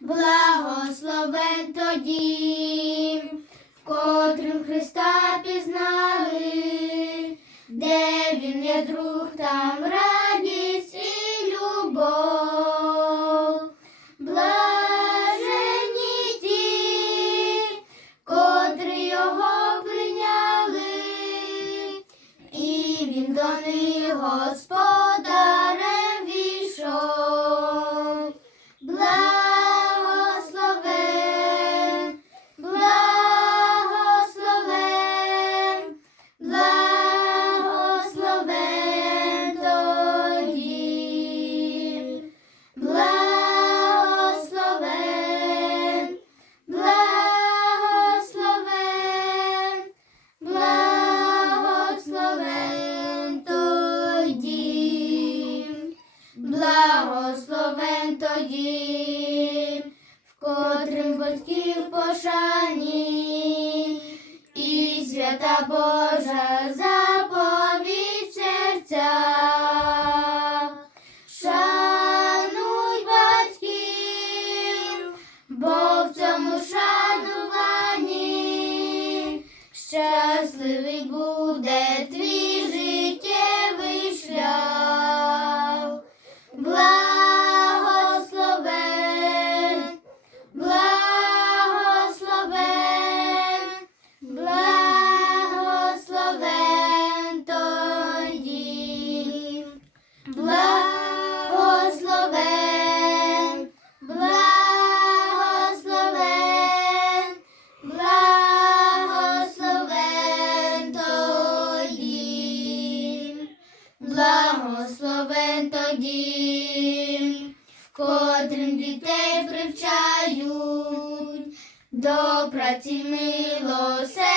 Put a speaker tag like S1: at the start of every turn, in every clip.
S1: Благословен тоді, в котрим Христа пізнали, де він є друг, там радість і любов. Блаженні ті, котрі його прийняли, і він до них господарем Благословен тоді, в котрим батьків пошані, і свята Божа заповідь серця. Шануй батьків, бо в цьому шануванні щасливий буде твій Благословен, благословен, благословен тоді. Благословен тоді, котрим дітей привчають, до праці співають.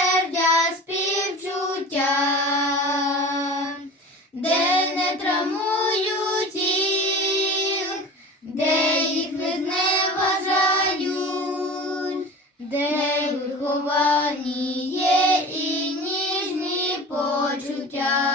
S1: Tchau.